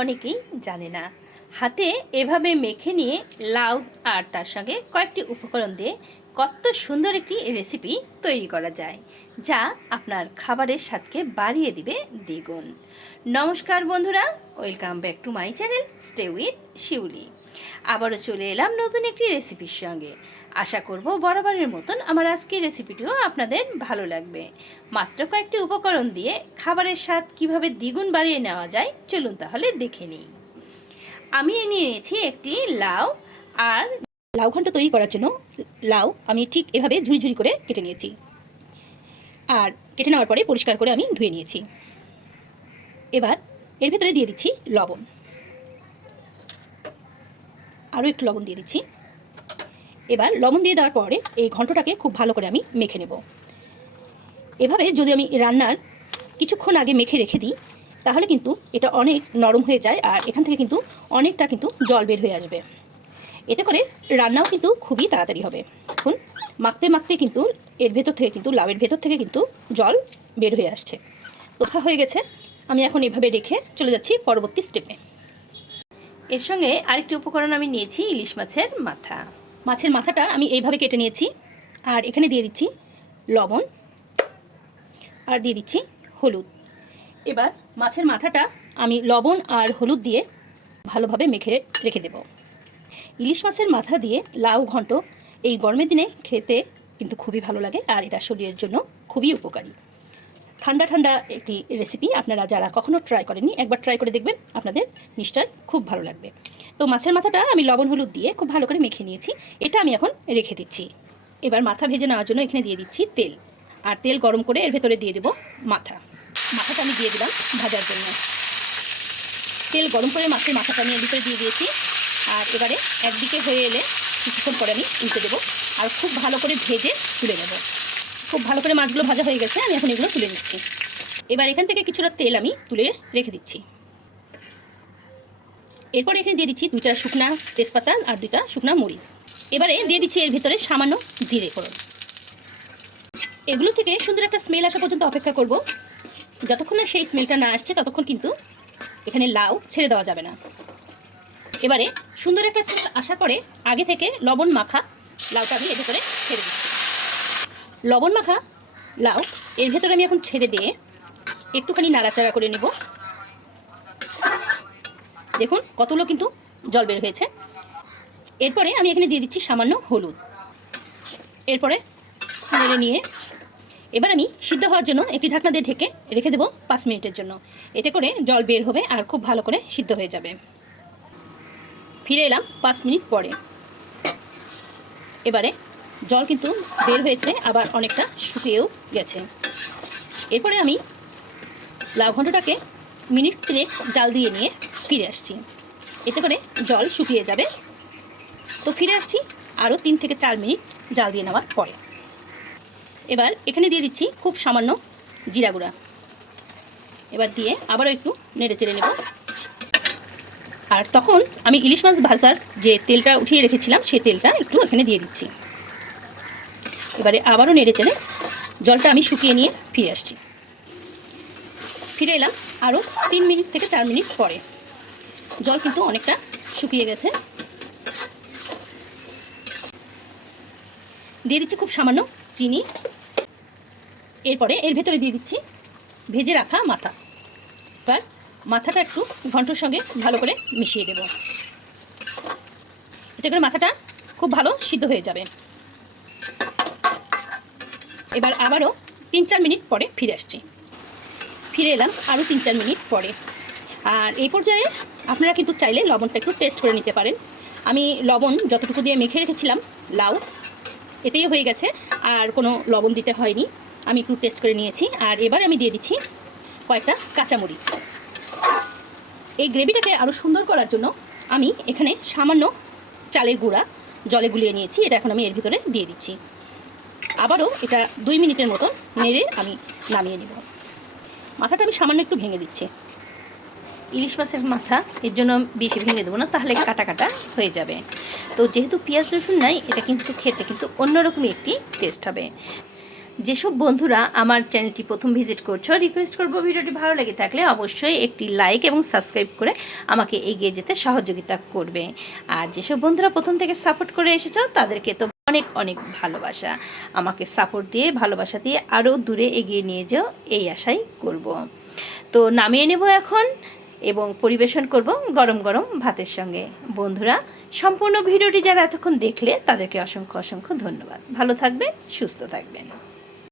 অনেকেই জানে না। হাতে এভাবে মেখে নিয়ে লাউ আর তার সঙ্গে কয়েকটি উপকরণ দিয়ে কত সুন্দর একটি রেসিপি তৈরি করা যায়, যা আপনার খাবারের স্বাদকে বাড়িয়ে দিবে দ্বিগুণ। নমস্কার বন্ধুরা welcome back to my channel stay with Shiuli আবারও চলে এলাম নতুন একটি রেসিপির সঙ্গে। আশা করব বরাবরের মতন আমার আজকের রেসিপিটিও আপনাদের ভালো লাগবে। মাত্র কয়েকটি উপকরণ দিয়ে খাবারের স্বাদ কীভাবে দ্বিগুণ বাড়িয়ে নেওয়া যায়, চলুন তাহলে দেখে নিই। আমি এনে নিয়েছি একটি লাউ আর লাউ ঘন্ট তৈরি করার জন্য লাউ আমি ঠিক এভাবে ঝুড়ি ঝুড়ি করে কেটে নিয়েছি। আর কেটে নেওয়ার পরে পরিষ্কার করে আমি ধুয়ে নিয়েছি। এবার এর ভেতরে দিয়ে দিচ্ছি লবণ। আরও একটু লবণ দিয়ে দিচ্ছি। এবার লবণ দিয়ে দেওয়ার পরে এই ঘন্টটাকে খুব ভালো করে আমি মেখে নেব। এভাবে যদি আমি রান্নার কিছুক্ষণ আগে মেখে রেখে দিই, তাহলে কিন্তু এটা অনেক নরম হয়ে যায় আর এখান থেকে কিন্তু অনেকটা কিন্তু জল বের হয়ে আসবে। এতে করে রান্নাও কিন্তু খুবই তাড়াতাড়ি হবে। এখন মাখতে মাখতে কিন্তু এর ভেতর থেকে কিন্তু লাউয়ের ভেতর থেকে কিন্তু জল বের হয়ে আসছে। তোখা হয়ে গেছে, আমি এখন এভাবে রেখে চলে যাচ্ছি পরবর্তী স্টেপে এর সঙ্গে আরেকটি উপকরণ আমি নিয়েছি, ইলিশ মাছের মাথা। মাছের মাথাটা আমি এইভাবে কেটে নিয়েছি, আর এখানে দিয়ে দিচ্ছি লবণ, আর দিয়ে দিচ্ছি হলুদ। এবার মাছের মাথাটা আমি লবণ আর হলুদ দিয়ে ভালোভাবে মেখে রেখে দেব। ইলিশ মাছের মাথা দিয়ে লাউ ঘন্ট এই গরমের দিনে খেতে কিন্তু খুবই ভালো লাগে, আর এটা শরীরের জন্য খুবই উপকারী। ঠান্ডা ঠান্ডা একটি রেসিপি আপনারা যারা কখনো ট্রাই করেননি, একবার ট্রাই করে দেখবেন, আপনাদের নিশ্চয় খুব ভালো লাগবে। তো মাছের মাথাটা আমি লবণ হলুদ দিয়ে খুব ভালো করে মেখে নিয়েছি, এটা আমি এখন রেখে দিচ্ছি। এবার মাথা ভেজে নেওয়ার জন্য এখানে দিয়ে দিচ্ছি তেল। আর তেল গরম করে এর ভেতরে দিয়ে দেবো মাথা। মাথাটা আমি দিয়ে দিলাম ভাজার জন্য। তেল গরম করে মাছের মাথাটা আমি এর ভিতরে দিয়ে দিয়েছি। আর এবারে একদিকে হয়ে এলে কিছুক্ষণ পরে আমি উল্টে দেবো। আর খুব ভালো করে ভেজে তুলে নেব। খুব ভালো করে মাছগুলো ভাজা হয়ে গেছে, আমি এখন এগুলো তুলে নিচ্ছি। এবার এখান থেকে কিছুটা তেল আমি তুলে রেখে দিচ্ছি। এরপর এখানে দিয়ে দিচ্ছি দুইটা শুকনা তেজপাতা আর দুইটা শুকনা মরিচ। এবারে দিয়ে দিচ্ছি এর ভিতরে সামান্য জিরে ফোড়ন। এগুলো থেকে সুন্দর একটা স্মেল আসা পর্যন্ত অপেক্ষা করব। যতক্ষণ না সেই স্মেলটা না আসছে, ততক্ষণ কিন্তু এখানে লাউ ছেড়ে দেওয়া যাবে না। এবারে সুন্দর একটা স্মেল আসার পরে আগে থেকে লবণ মাখা লাউটা আমি এর ভেতরে ছেড়ে দিচ্ছি। লবণ মাখা, লাউ, এর ভেতরে আমি এখন ছেড়ে দিয়ে একটুখানি নাড়াচাড়া করে নেব। দেখুন, কতগুলো কিন্তু জল বের হয়েছে। এরপরে আমি এখানে দিয়ে দিচ্ছি সামান্য হলুদ। এরপরে নেড়ে নিয়ে এবার আমি সিদ্ধ হওয়ার জন্য একটি ঢাকনা দিয়ে ঢেকে রেখে দেবো পাঁচ মিনিটের জন্য। এতে করে জল বের হবে আর খুব ভালো করে সিদ্ধ হয়ে যাবে। ফিরে এলাম পাঁচ মিনিট পরে। এবারে জল কিন্তু বের হয়েছে, আবার অনেকটা শুকিয়েও গেছে। এরপরে আমি লাউ ঘন্টটাকে মিনিট তিনেক জাল দিয়ে নিয়ে ফিরে আসছি। এতে করে জল শুকিয়ে যাবে। তো ফিরে আসছি আরও তিন থেকে চার মিনিট জাল দিয়ে নেওয়ার পরে। এবার এখানে দিয়ে দিচ্ছি খুব সামান্য জিরা গুঁড়া। এবার দিয়ে আবারও একটু নেড়ে চেড়ে নেব। আর তখন আমি ইলিশ মাছ ভাজার যে তেলটা উঠিয়ে রেখেছিলাম, সেই তেলটা একটু এখানে দিয়ে দিচ্ছি। এবারে আবারও নেড়ে চেড়ে জলটা আমি শুকিয়ে নিয়ে ফিরে আসছি। ফিরে এলাম আরও তিন মিনিট থেকে চার মিনিট পরে। জল কিন্তু অনেকটা শুকিয়ে গেছে। দিয়ে দিচ্ছি খুব সামান্য চিনি। এরপরে এর ভেতরে দিয়ে দিচ্ছি ভেজে রাখা মাথা। এবার মাথাটা একটু ঘন্টর সঙ্গে ভালো করে মিশিয়ে দেব। এতে করে মাথাটা খুব ভালো সিদ্ধ হয়ে যাবে। এবার আবারও তিন চার মিনিট পরে ফিরে আসছি। ফিরে এলাম আরও তিন চার মিনিট পরে। আর এই পর্যায়ে আপনারা কিন্তু চাইলে লবণটা একটু টেস্ট করে নিতে পারেন। আমি লবণ যতটুকু দিয়ে মেখে রেখেছিলাম, লাউ, এতেই হয়ে গেছে। আর কোনো লবণ দিতে হয়নি। আমি একটু টেস্ট করে নিয়েছি। আর এবার আমি দিয়ে দিচ্ছি কয়েকটা কাঁচামরিচ। এই গ্রেভিটাকে আরও সুন্দর করার জন্য আমি এখানে সামান্য চালের গুঁড়া জলে গুলিয়ে নিয়েছি। এটা এখন আমি এর ভিতরে দিয়ে দিচ্ছি। আবারও এটা দুই মিনিটের মতন নেড়ে আমি নামিয়ে নেব। মাথাটা আমি সামান্য একটু ভেঙে দিচ্ছি। ইলিশ মাছের মাথা, এর জন্য বেশি ভেঙে দেবো না, তাহলে কাটা কাটা হয়ে যাবে। তো যেহেতু পেঁয়াজ রসুন নাই, এটা কিন্তু খেতে কিন্তু অন্যরকমই একটি টেস্ট হবে। যেসব বন্ধুরা আমার চ্যানেলটি প্রথম ভিজিট করছ রিকোয়েস্ট করব ভিডিওটি ভালো লেগে থাকলে অবশ্যই একটি লাইক এবং সাবস্ক্রাইব করে আমাকে এগিয়ে যেতে সহযোগিতা করবে। আর যেসব বন্ধুরা প্রথম থেকে সাপোর্ট করে এসেছ, তাদেরকে তো অনেক অনেক ভালোবাসা। আমাকে সাপোর্ট দিয়ে, ভালোবাসা দিয়ে আরও দূরে এগিয়ে নিয়ে যাও, এই আশাই করব। তো নামিয়ে নেব এখন এবং পরিবেশন করব গরম গরম ভাতের সঙ্গে। বন্ধুরা, সম্পূর্ণ ভিডিওটি যারা এতক্ষণ দেখলে তাদেরকে অসংখ্য অসংখ্য ধন্যবাদ। ভালো থাকবেন, সুস্থ থাকবেন।